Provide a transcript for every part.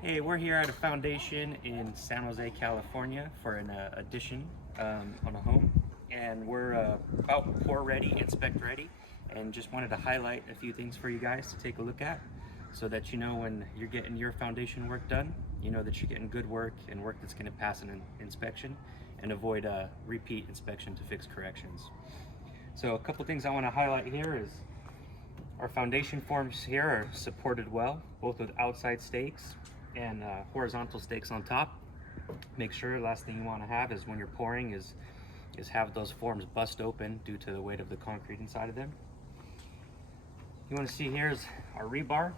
Hey, we're here at a foundation in San Jose, California for an addition on a home, and we're about pour ready, inspect ready, and just wanted to highlight a few things for you guys to take a look at so that you know when you're getting your foundation work done, you know that you're getting good work and work that's going to pass an inspection and avoid a repeat inspection to fix corrections. So a couple things I want to highlight here is our foundation forms here are supported well, both with outside stakes and horizontal stakes on top. Make sure, last thing you want to have is when you're pouring is have those forms bust open due to the weight of the concrete inside of them. You want to see here is our rebar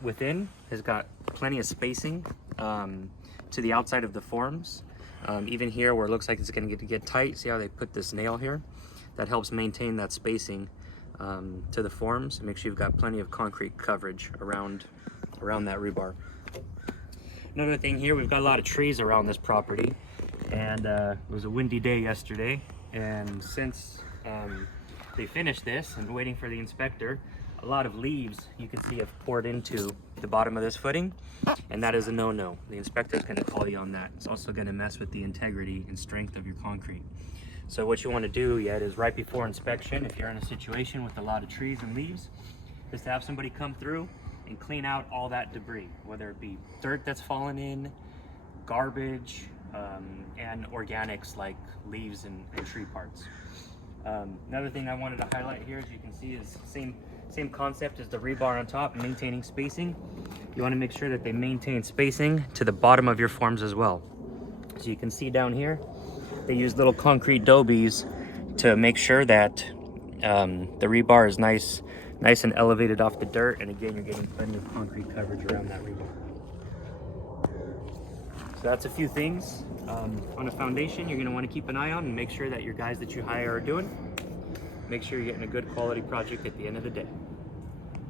within has got plenty of spacing to the outside of the forms. Even here where it looks like it's going to get tight, see how they put this nail here? That helps maintain that spacing to the forms and make sure you've got plenty of concrete coverage around that rebar. Another thing here, we've got a lot of trees around this property, and it was a windy day yesterday, and since they finished this and waiting for the inspector, a lot of leaves you can see have poured into the bottom of this footing, and that is a no-no. The inspector is going to call you on that. It's also going to mess with the integrity and strength of your concrete. So what you want to do yet is right before inspection, if you're in a situation with a lot of trees and leaves, is to have somebody come through and clean out all that debris, whether it be dirt that's fallen in, garbage, and organics like leaves and tree parts. Another thing I wanted to highlight here, as you can see, is same concept as the rebar on top, maintaining spacing. You want to make sure that they maintain spacing to the bottom of your forms as well. So you can see down here, they use little concrete dobies to make sure that the rebar is nice and elevated off the dirt, and again, you're getting plenty of concrete coverage around that rebar. So that's a few things on a foundation you're going to want to keep an eye on and make sure that your guys that you hire are doing. Make sure you're getting a good quality project at the end of the day.